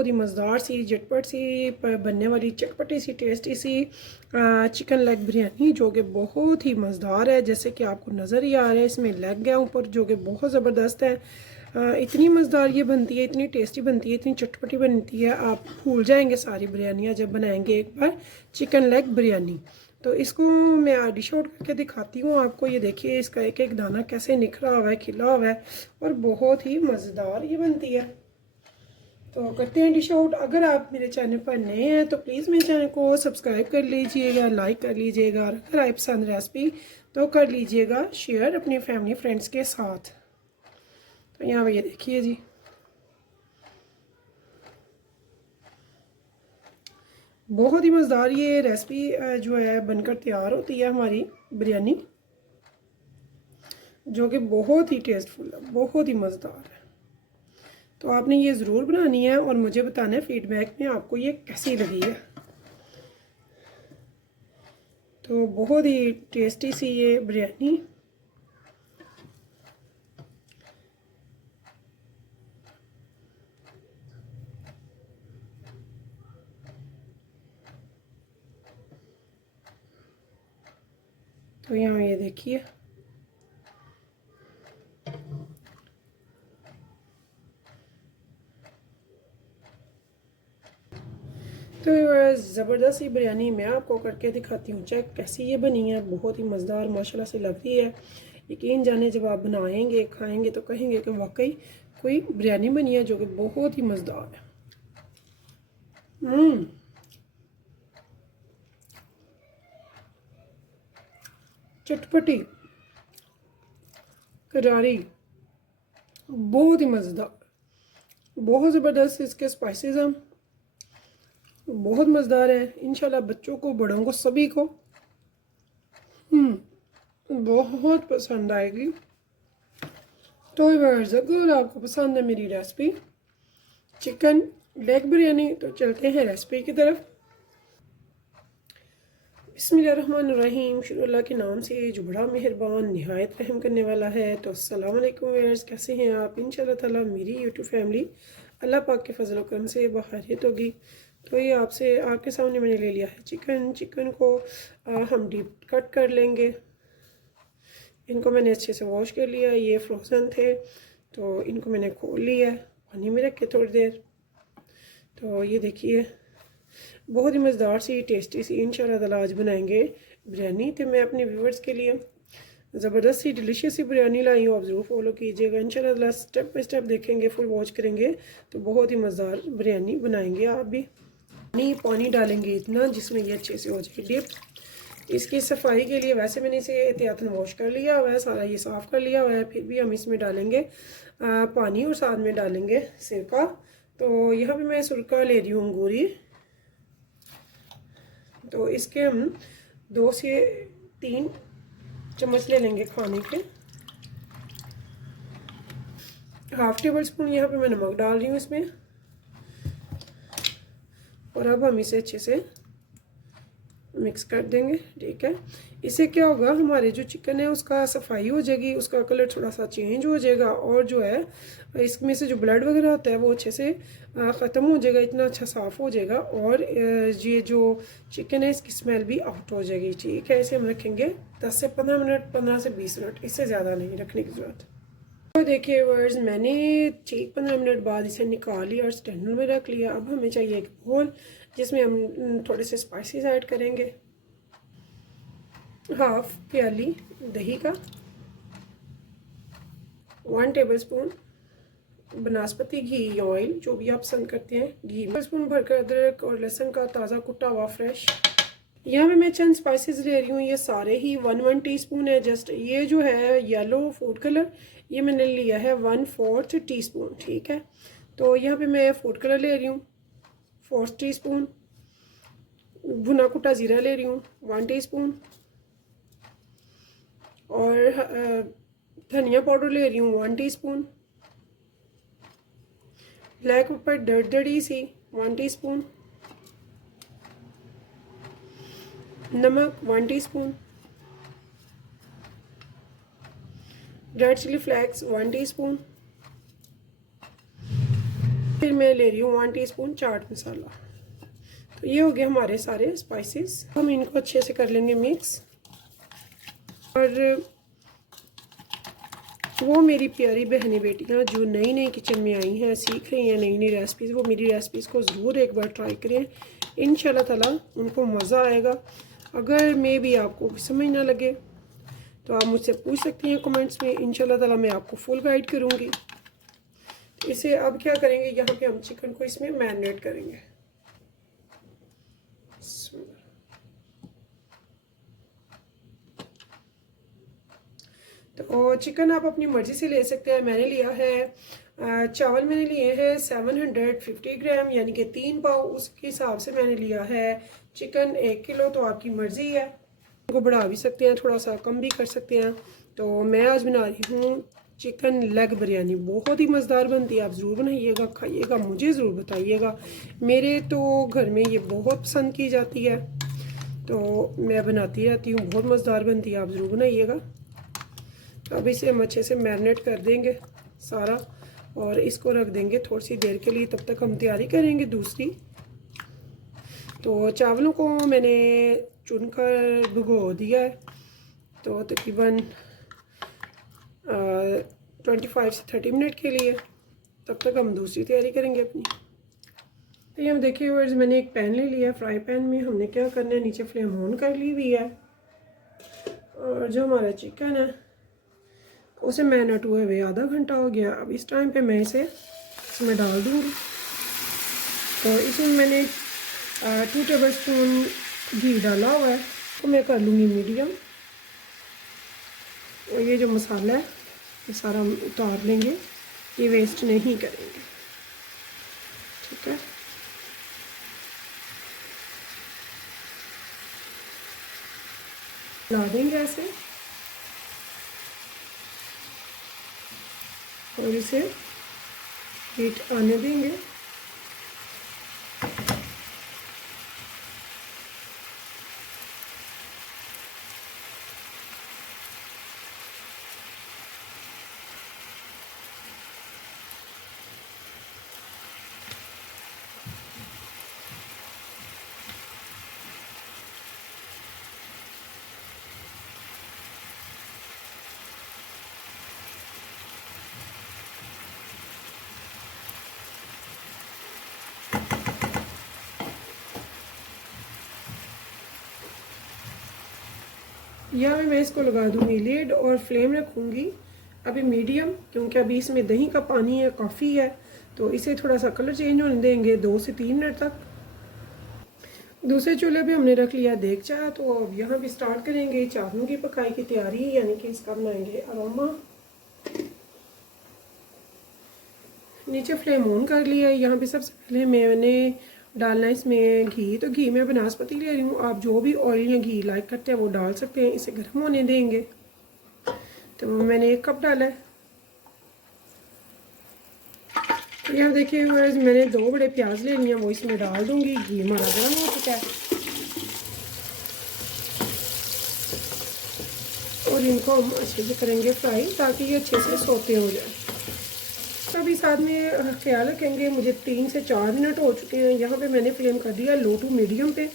बहुत ही मज़ेदार सी झटपट सी बनने वाली चटपटी सी टेस्टी सी चिकन लेग बिरयानी, जो कि बहुत ही मज़ेदार है। जैसे कि आपको नज़र ही आ रहा है, इसमें लेग है ऊपर जो कि बहुत ज़बरदस्त है। इतनी मज़ेदार ये बनती है, इतनी टेस्टी बनती है, इतनी चटपटी बनती है, आप भूल जाएंगे सारी बिरयानियाँ जब बनाएंगे एक बार चिकन लेग बिरयानी। तो इसको मैं डिश आउट करके दिखाती हूँ आपको। ये देखिए इसका एक एक दाना कैसे निखरा हुआ है, खिला हुआ है, और बहुत ही मज़ेदार ये बनती है। तो करते हैं डिश आउट। अगर आप मेरे चैनल पर नए हैं तो प्लीज़ मेरे चैनल को सब्सक्राइब कर लीजिएगा, लाइक कर लीजिएगा, और अगर आप पसंद रेसिपी तो कर लीजिएगा शेयर अपनी फैमिली फ्रेंड्स के साथ। तो यहाँ पर ये देखिए जी, बहुत ही मज़ेदार ये रेसिपी जो है बनकर तैयार होती है हमारी बिरयानी, जो कि बहुत ही टेस्टफुल है, बहुत ही मज़ेदार है। तो आपने ये ज़रूर बनानी है और मुझे बताना है फीडबैक में आपको ये कैसी लगी है। तो बहुत ही टेस्टी सी ये बिरयानी। तो यहाँ ये देखिए, तो ज़बरदस्त सी बिरयानी मैं आपको करके दिखाती हूँ, चेक कैसी ये बनी है। बहुत ही मज़ेदार माशाल्लाह से लग रही है। यकीन जाने जब आप बनाएंगे खाएंगे तो कहेंगे कि वाकई कोई बिरयानी बनी है जो कि बहुत ही मज़ेदार है। चटपटी, करारी, बहुत ही मज़ेदार, बहुत ज़बरदस्त। इसके स्पाइसेस हैं, बहुत मज़ेदार है। इंशाल्लाह बच्चों को, बड़ों को, सभी को बहुत पसंद आएगी। तो अगर आपको पसंद है मेरी रेसिपी चिकन लेग बिरयानी, तो चलते हैं रेसिपी की तरफ। बिस्मिल्लाहिर्रहमानिर्रहीम, शुरू अल्लाह के नाम से जो बड़ा मेहरबान निहायत रहम करने वाला है। तो अस्सलाम वालेकुम व्यूअर्स, कैसे हैं आप? इंशाल्लाह ताला मेरी यूट्यूब फैमिली अल्लाह पाक के फजल करम से बखैरियत होगी। तो ये आपके सामने मैंने ले लिया है चिकन को हम डीप कट कर लेंगे। इनको मैंने अच्छे से वॉश कर लिया, ये फ्रोज़न थे तो इनको मैंने खोल लिया, पानी में रख के थोड़ी देर। तो ये देखिए बहुत ही मज़ेदार सी टेस्टी सी इंशाल्लाह ताला आज बनाएंगे बिरयानी। तो मैं अपने व्यूवर्स के लिए ज़बरदस्त सी डिलीशियस सी बिरयानी लाई हूँ, आप ज़रूर फॉलो कीजिएगा। इंशाल्लाह ताला स्टेप बाई स्टेप देखेंगे, फुल वॉच करेंगे तो बहुत ही मज़ेदार बिरयानी बनाएंगे आप भी। पानी डालेंगे इतना जिसमें ये अच्छे से हो जाए डिप। इसकी सफाई के लिए वैसे मैंने इसे एहतियातन वॉश कर लिया हुआ है, सारा ये साफ़ कर लिया हुआ है, फिर भी हम इसमें डालेंगे पानी और साथ में डालेंगे सिरका। तो यहाँ पे मैं सिरका ले रही हूँ अंगूरी। तो इसके हम 2 से 3 चम्मच ले लेंगे खाने के। हाफ टेबल स्पून यहाँ पे मैं नमक डाल रही हूँ इसमें। और अब हम इसे अच्छे से मिक्स कर देंगे, ठीक है। इससे क्या होगा, हमारे जो चिकन है उसका सफाई हो जाएगी, उसका कलर थोड़ा सा चेंज हो जाएगा, और जो है इसमें से जो ब्लड वगैरह होता है वो अच्छे से ख़त्म हो जाएगा, इतना अच्छा साफ़ हो जाएगा। और ये जो चिकन है इसकी स्मेल भी आउट हो जाएगी, ठीक है। इसे हम रखेंगे 10 से 15 मिनट, 15 से 20 मिनट, इससे ज़्यादा नहीं रखने की ज़रूरत। तो देखिए वर्स, मैंने ठीक 15 मिनट बाद इसे निकाल लिया और स्टैंडर में रख लिया। अब हमें चाहिए एक बोल जिसमें हम थोड़े से स्पाइसेस ऐड करेंगे। हाफ प्याली दही का, 1 टेबलस्पून बनास्पति घी ऑयल, जो भी आप पसंद करते हैं, घी। टेबलस्पून भरकर अदरक और लहसुन का ताज़ा कुटा हुआ फ्रेश। यहाँ पे मैं चंद स्पाइसेस ले रही हूँ, ये सारे ही 1 टीस्पून है जस्ट। ये जो है येलो फूड कलर, ये मैंने लिया है 1/4 टीस्पून, ठीक है। तो यहाँ पे मैं फूड कलर ले रही हूँ 4 टीस्पून। भुना कुटा ज़ीरा ले रही हूँ 1 टीस्पून। और धनिया पाउडर ले रही हूँ 1 टीस्पून। ब्लैक पेपर दरदरी सी 1 टीस्पून। नमक 1 teaspoon. Red chilli flakes 1 teaspoon. फिर मैं ले रही हूँ 1 टीस्पून चाट मसाला। तो ये हो गए हमारे सारे स्पाइसेस। हम इनको अच्छे से कर लेंगे मिक्स। और वो मेरी प्यारी बहनें बेटियां जो नई नई किचन में आई हैं, सीख रही हैं नई नई रेसिपीज़, वो मेरी रेसिपीज़ को ज़रूर एक बार ट्राई करें। इंशाल्लाह ताला उनको मज़ा आएगा। अगर मैं भी आपको समझ ना लगे तो आप मुझसे पूछ सकती हैं कमेंट्स में। इंशाल्लाह ताला मैं आपको फुल गाइड करूँगी। इसे अब क्या करेंगे, यहाँ पे हम चिकन को इसमें मैरिनेट करेंगे। तो चिकन आप अपनी मर्ज़ी से ले सकते हैं। मैंने लिया है चावल मैंने लिए हैं 750 ग्राम, यानी कि 3 पाव। उसके हिसाब से मैंने लिया है चिकन 1 किलो। तो आपकी मर्ज़ी है, को बढ़ा भी सकते हैं, थोड़ा सा कम भी कर सकते हैं। तो मैं आज बना रही हूँ चिकन लेग बिरयानी। बहुत ही मज़ेदार बनती है, आप ज़रूर बनाइएगा, खाइएगा, मुझे ज़रूर बताइएगा। मेरे तो घर में ये बहुत पसंद की जाती है, तो मैं बनाती रहती हूँ। बहुत मज़ेदार बनती है, आप ज़रूर बनाइएगा। तो अब इसे हम अच्छे से मैरिनेट कर देंगे सारा, और इसको रख देंगे थोड़ी सी देर के लिए। तब तक हम तैयारी करेंगे दूसरी। तो चावलों को मैंने चुनकर भिगो दिया है, तो तकरीबन 25 से 30 मिनट के लिए। तब तक हम दूसरी तैयारी करेंगे अपनी। तो ये हम देखिए व्यूअर्स, मैंने एक पैन ले लिया। फ्राई पैन में हमने क्या करना है, नीचे फ्लेम ऑन कर ली हुई है, और जो हमारा चिकन है उसे मैरिनेट हुए हुए आधा घंटा हो गया। अब इस टाइम पे मैं इसे इसमें डाल दूँगी। तो इसमें मैंने 2 टेबलस्पून घी डाला हुआ है, तो मैं कर लूँगी मीडियम। और ये जो मसाला है ये सारा हम उतार लेंगे, ये वेस्ट नहीं करेंगे, ठीक है। ला देंगे ऐसे, और इसे हीट आने देंगे। या मैं इसको लगा दूँगी लीड, और फ्लेम रखूँगी अभी मीडियम, क्योंकि अभी इसमें दही का पानी है, काफ़ी है। तो इसे थोड़ा सा कलर चेंज होने देंगे 2 से 3 मिनट तक। दूसरे चूल्हे पे हमने रख लिया देगचा। तो अब यहाँ भी स्टार्ट करेंगे चावलों की पकाई की तैयारी, यानी कि इसका बनाएंगे अरोमा। नीचे फ्लेम ऑन कर लिया है। यहाँ पे सबसे पहले मैंने डालना है इसमें घी। तो घी मैं बनास्पति ले रही हूँ, आप जो भी ऑयल या घी लाइक करते हैं वो डाल सकते हैं। इसे गर्म होने देंगे। तो मैंने 1 कप डाला है। तो यहाँ देखिए मैंने 2 बड़े प्याज ले लिए, वो इसमें डाल दूँगी। घी हमारा गर्म हो चुका है, और इनको हम अच्छे से करेंगे फ्राई, ताकि ये अच्छे से सोते हो जाए। अभी साथ में ख्याल रखेंगे, मुझे 3 से 4 मिनट हो चुके हैं। यहाँ पे मैंने फ्लेम कर दिया लो टू मीडियम पे,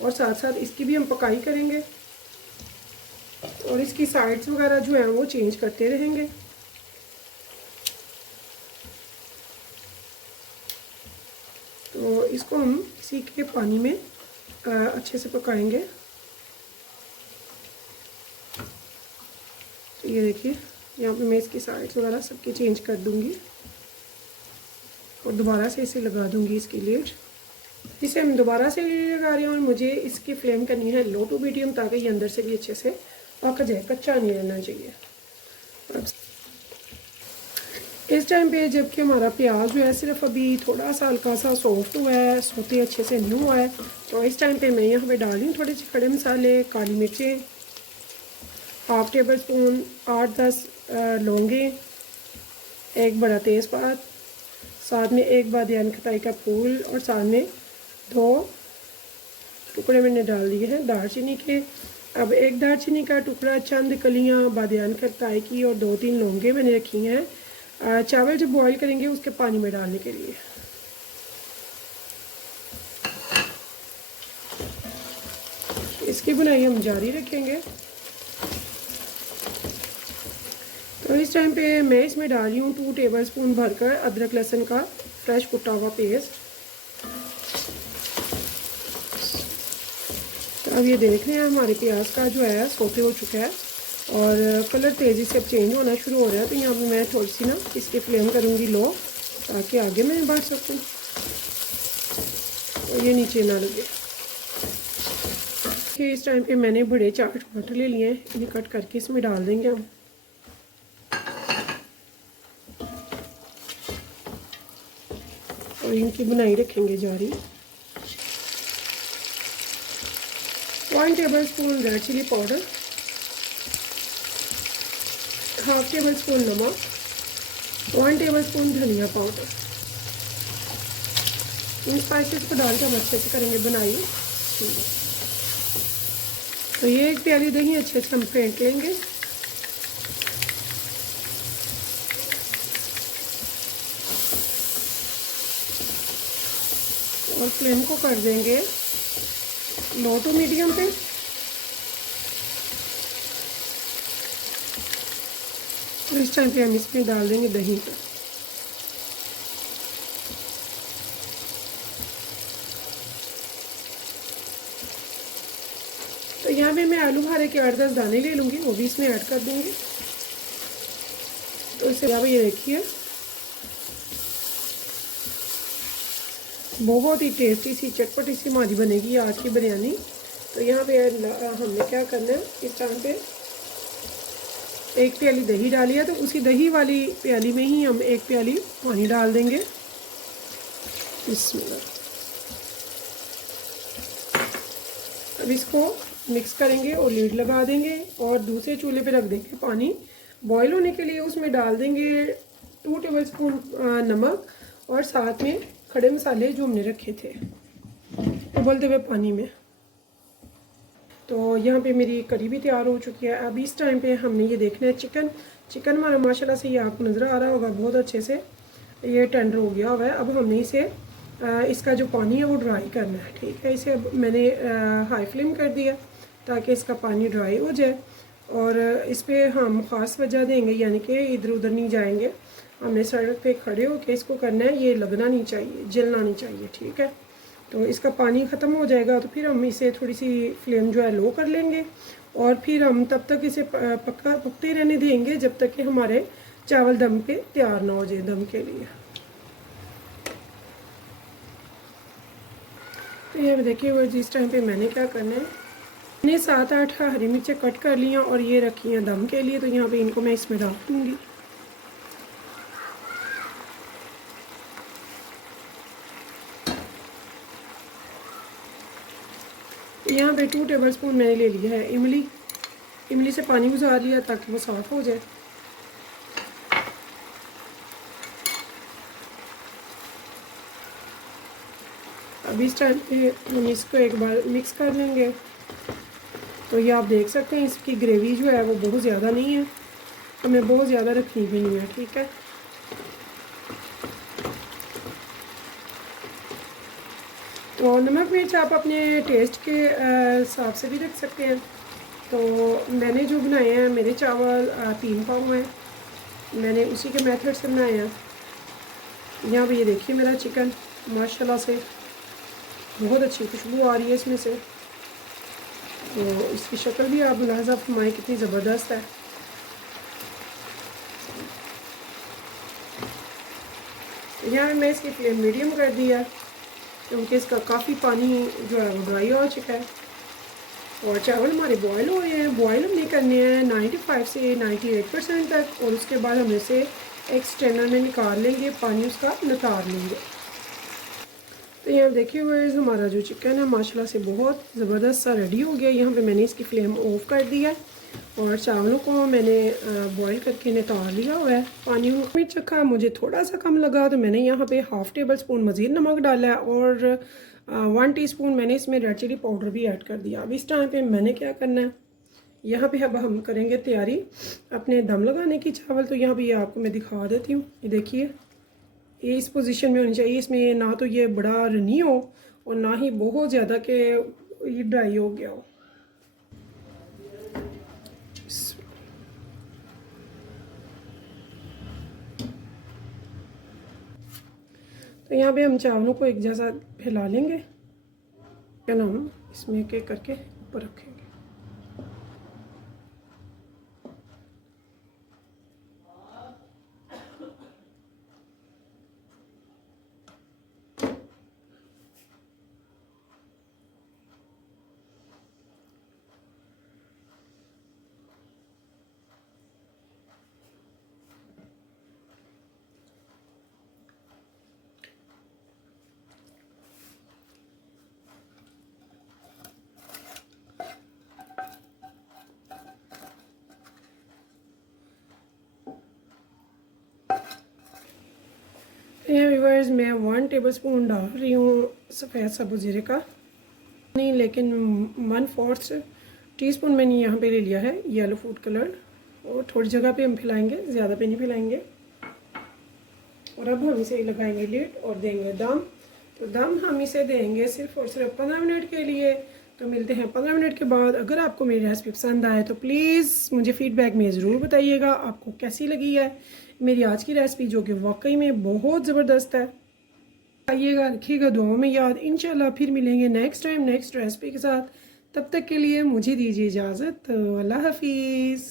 और साथ साथ इसकी भी हम पकाई करेंगे, और इसकी साइड्स वगैरह जो हैं वो चेंज करते रहेंगे। तो इसको हम इसी के पानी में अच्छे से पकाएंगे। तो ये देखिए, यहाँ पे मैं इसकी साइड्स वगैरह सबकी चेंज कर दूँगी, और दोबारा से इसे लगा दूँगी इसकी लीड। इसे हम दोबारा से लगा रहे हैं, और मुझे इसकी फ्लेम करनी है लो टू मीडियम, ताकि ये अंदर से भी अच्छे से पक जाए, कच्चा नहीं रहना चाहिए। अब इस टाइम पे जबकि हमारा प्याज जो है सिर्फ अभी थोड़ा सा हल्का सा सॉफ्ट हुआ है, सोते अच्छे से नहीं हुआ है, तो इस टाइम पे मैं यहाँ पे डाल रही हूँ थोड़े से खड़े मसाले, काली मिर्चें, 1/2 टेबल स्पून, 8-10 लौंगे, 1 बड़ा तेज़पात, साथ में 1 बादियान खटाई का फूल, और साथ में 2 टुकड़े मैंने डाल दिए हैं दालचीनी के। अब 1 दालचीनी का टुकड़ा, चंद कलियां बादियान खटाई की, और 2-3 लौंगे मैंने रखी हैं चावल जब बॉईल करेंगे उसके पानी में डालने के लिए। इसकी बुनाई हम जारी रखेंगे। तो इस टाइम पे मैं इसमें डाल रही हूँ 2 टेबलस्पून भरकर अदरक लहसुन का फ्रेश कुटा हुआ पेस्ट। तो अब ये देख रहे हैं हमारे प्याज का जो है सोते हो चुका है और कलर तेज़ी से अब चेंज होना शुरू हो रहा है। तो यहाँ पे मैं थोड़ी सी ना इसकी फ्लेम करूँगी लो, ताकि आगे मैं बढ़ सकूँ और ये नीचे ना लगे। इस टाइम पे मैंने बड़े 4 टमाटर ले लिए हैं, इन्हें कट करके इसमें डाल देंगे हम। और इनकी बुनाई रखेंगे जारी। 1 tablespoon red chilli powder, 1/2 tablespoon नमक, 1 टेबलस्पून धनिया पाउडर। इन स्पाइसेस को डाल के हम अच्छे से करेंगे बुनाई। तो ये 1 प्याली दही अच्छे से हम फेंट लेंगे। और फ्लेम को कर देंगे लो टू मीडियम पे। और इस टाइम पे हम इसमें डाल देंगे दही को। तो यहाँ पे मैं आलू बुखारे के 8-10 दाने ले लूँगी, वो भी इसमें ऐड कर दूँगी। तो इससे अलावा ये देखिए बहुत ही टेस्टी सी चटपटी सी हमारी बनेगी आज की बिरयानी। तो यहाँ पे हमने क्या करना है, इस टाइम पे 1 प्याली दही डाली है, तो उसी दही वाली प्याली में ही हम 1 प्याली पानी डाल देंगे। इसमें अब इसको मिक्स करेंगे और लीड लगा देंगे और दूसरे चूल्हे पे रख देंगे पानी बॉईल होने के लिए। उसमें डाल देंगे 2 टेबलस्पून नमक और साथ में खड़े मसाले जो हमने रखे थे उबलते हुए पानी में। तो यहाँ पे मेरी करी भी तैयार हो चुकी है। अब इस टाइम पे हमने ये देखना है चिकन हमारा माशाल्लाह से ये आपको नज़र आ रहा होगा बहुत अच्छे से ये टेंडर हो गया हुआ है। अब हमने इसे इसका जो पानी है वो ड्राई करना है, ठीक है। इसे अब मैंने हाई फ्लेम कर दिया ताकि इसका पानी ड्राई हो जाए। और इस पर हम ख़ास वजह देंगे, यानी कि इधर उधर नहीं जाएंगे। हमने सड़क पे खड़े होकर इसको करना है, ये लगना नहीं चाहिए, जलना नहीं चाहिए, ठीक है। तो इसका पानी ख़त्म हो जाएगा तो फिर हम इसे थोड़ी सी फ्लेम जो है लो कर लेंगे और फिर हम तब तक इसे पकते रहने देंगे जब तक कि हमारे चावल दम पे तैयार ना हो जाए दम के लिए। तो ये देखिए जिस टाइम पे मैंने क्या करना है, मैंने 7-8 हरी मिर्चें कट कर लिया और ये रखी हैं दम के लिए। तो यहाँ पे इनको मैं इसमें डाल दूँगी। यहाँ पे 2 टेबलस्पून मैंने ले लिया है इमली से पानी गुजार लिया ताकि वो साफ़ हो जाए। अब इस टाइम पे हम इसको एक बार मिक्स कर लेंगे। तो ये आप देख सकते हैं इसकी ग्रेवी जो है वो बहुत ज़्यादा नहीं है, हमें बहुत ज़्यादा रखनी भी नहीं है, ठीक है। तो नमक मिर्च आप अपने टेस्ट के हिसाब से भी रख सकते हैं। तो मैंने जो बनाए हैं मेरे चावल 3 पाव हैं, मैंने उसी के मेथड से बनाए हैं। यहाँ पे ये देखिए मेरा चिकन माशाल्लाह से बहुत अच्छी खुशबू आ रही है इसमें से। तो इसकी शक्ल भी आप मुलाहजा फरमाएं कितनी ज़बरदस्त है। यहाँ मैं इसकी फ्लेम मीडियम कर दिया क्योंकि इसका काफ़ी पानी जो है वो ड्राई हो चुका है और चावल हमारे बॉयल हो रहे हैं। बॉयल हमने करने हैं 95 से 98% तक और उसके बाद हम इसे एक स्ट्रेनर में निकाल लेंगे, पानी उसका निकाल लेंगे। तो यहाँ देखिए व्यूअर्स हमारा जो चिकन है माशाल्लाह से बहुत ज़बरदस्त सा रेडी हो गया। यहाँ पे मैंने इसकी फ्लेम ऑफ कर दिया और चावलों को मैंने बॉईल करके निकाल लिया हुआ है। पानी में चखा मुझे थोड़ा सा कम लगा तो मैंने यहाँ पे 1/2 टेबलस्पून मज़ीद नमक डाला है और 1 टीस्पून मैंने इसमें रेड चिली पाउडर भी ऐड कर दिया। अब इस टाइम पे मैंने क्या करना है, यहाँ पे अब हम करेंगे तैयारी अपने दम लगाने की चावल। तो यहाँ पे ये आपको मैं दिखा देती हूँ, ये देखिए ये इस पोजीशन में होनी चाहिए। इसमें ना तो ये बड़ा रनी हो और ना ही बहुत ज़्यादा कि ये ड्राई हो गया हो। तो यहाँ पे हम चावलों को एक जैसा फैला लेंगे, क्या नाम इसमें एक एक करके ऊपर रखेंगे। यहाँ व्यूअर्स मैं 1 टेबलस्पून डाल रही हूँ सफ़ेद सब्ज़ ज़ीरे का, नहीं लेकिन 1/4 टीस्पून मैंने यहाँ पे ले लिया है येलो फूड कलर, और थोड़ी जगह पे हम फैलाएंगे, ज़्यादा पे नहीं फैलाएंगे। और अब हम इसे लगाएंगे लिड और देंगे दम। तो दम हम इसे देंगे सिर्फ और सिर्फ 15 मिनट के लिए। तो मिलते हैं 15 मिनट के बाद। अगर आपको मेरी रेसिपी पसंद आए तो प्लीज़ मुझे फ़ीडबैक में ज़रूर बताइएगा आपको कैसी लगी है मेरी आज की रेसिपी, जो कि वाकई में बहुत ज़बरदस्त है। आइएगा, रखिएगा दुआओं में याद। इंशाल्लाह फिर मिलेंगे नेक्स्ट टाइम नेक्स्ट रेसिपी के साथ। तब तक के लिए मुझे दीजिए इजाज़त। अल्लाह हाफिज़।